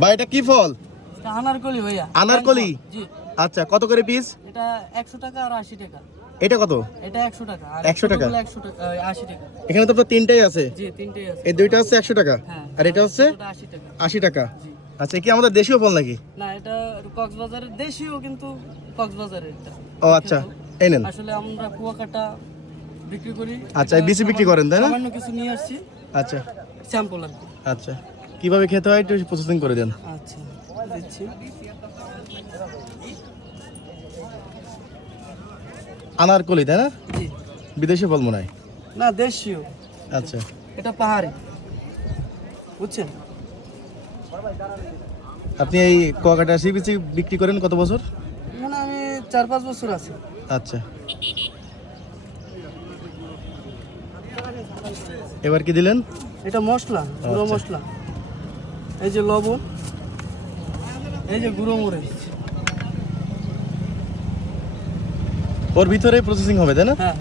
বা এটা কি ফল? আনারকলি ভাইয়া। আনারকলি? আচ্ছা কত করে পিস এটা একশো টাকা আর আশি টাকা। এটা কত? এটা একশো টাকা। আর 100 টাকা? ছোটগুলো একশো টাকা আহ, আশি টাকা। এখানে তো আপনার তিনটাই আছে। জি তিনটেই আছে। এই দুইটা হচ্ছে একশো টাকা? হ্যাঁ আর এটা হচ্ছে ছোটটা আশি টাকা। আশি টাকা? আচ্ছা কি আমাদের দেশীয় ফল নাকি? না এটা কক্সবাজারের দেশীয় কিন্তু কক্সবাজারের এটা ও আচ্ছা এই নেন। আসলে আমরা কুয়াকাটা বিক্রি করি। আচ্ছা, এই বিচি বিক্রি করেন, তাই না? সামান্য কিছু নিয়ে আসছি। আচ্ছা। স্যাম্পল আর আচ্ছা। কীভাবে খেতে হয় একটু প্রসেসিং করে দেন। আচ্ছা দিচ্ছি। আনারকলি তাই না? বিদেশি ফল মনে হয়। না দেশীয়। আচ্ছা। এটা পাহাড়ি। বুঝছেন? আপনি এই কুয়াকাটা সি বিচি বিক্রি করেন কত বছর? মানে আমি চার পাঁচ বছর আছি। আচ্ছা। এবার কি দিলেন? এটা মশলা গুঁড়ো আচ্ছা। মশলা। এই যে লবণ এই যে গুঁড়ো মরিচ। ওর ভিতরে প্রসেসিং হবে তাই না? হ্যাঁ।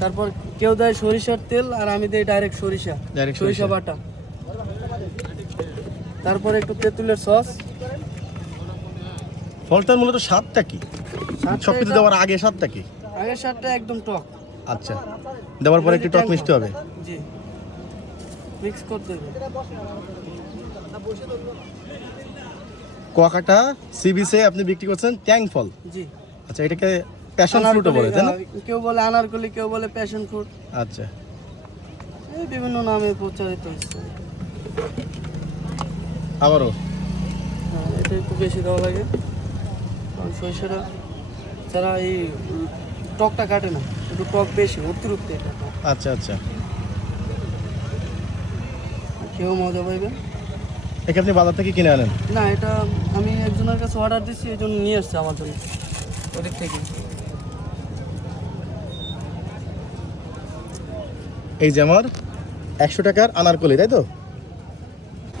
তারপর কেউ দেয় সরিষার তেল আর আমি দেই ডাইরেক্ট সরিষা সরিষা। বাটা। তারপরে একটু তেঁতুলের সস ফলটার মূলত স্বাদটা কি? সব কিছু দেওয়ার আগে স্বাদটা কি? আগের স্বাদটা একদম টক। আচ্ছা। দেওয়ার পরে একটু টক মিষ্টি হবে। জি। মিক্স করতে কুয়াকাটা সি বিচে আপনি বিক্রি করছেন ট্যাং ফল। জি। আচ্ছা এটাকে প্যাশন ফ্রুটও বলে তাই না? কেউ বলে আনারকলি কেউ বলে প্যাশন ফ্রুট আচ্ছা। এই বিভিন্ন নামে প্রচারিত হচ্ছে। আবারও। হ্যাঁ, এটা একটু বেশি দেওয়া লাগে। কারণ সরিষাটা যারা এই টকটা কাটে না একটু টক বেশি অতিরিক্ত এটা। আচ্ছা আচ্ছা। কেউ মজা পাইবে? একে আপনি বাজার থেকে কিনে আনেন? না এটা আমি একজনের কাছে অর্ডার দিচ্ছি এই জন্য নিয়ে আসছে আমার জন্য। ওদিক থেকে। এই যে আমার একশো টাকার আনারকলি তাই তো?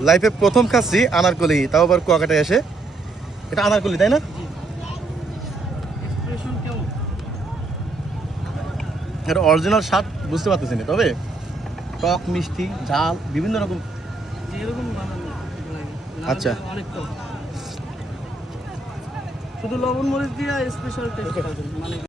লাইফে প্রথম খাচ্ছি আনারকলি তাও আবার কুয়াকাটায় এসে। এটা আনারকলি তাই না? এটা অরিজিনাল স্বাদ বুঝতে পারতেছি না তবে টক মিষ্টি ঝাল বিভিন্ন রকম যেরকম বানানো আচ্ছা। অনেক টক শুধু লবণ মরিচ দিয়ে স্পেশাল টেস্ট পাবেন মানে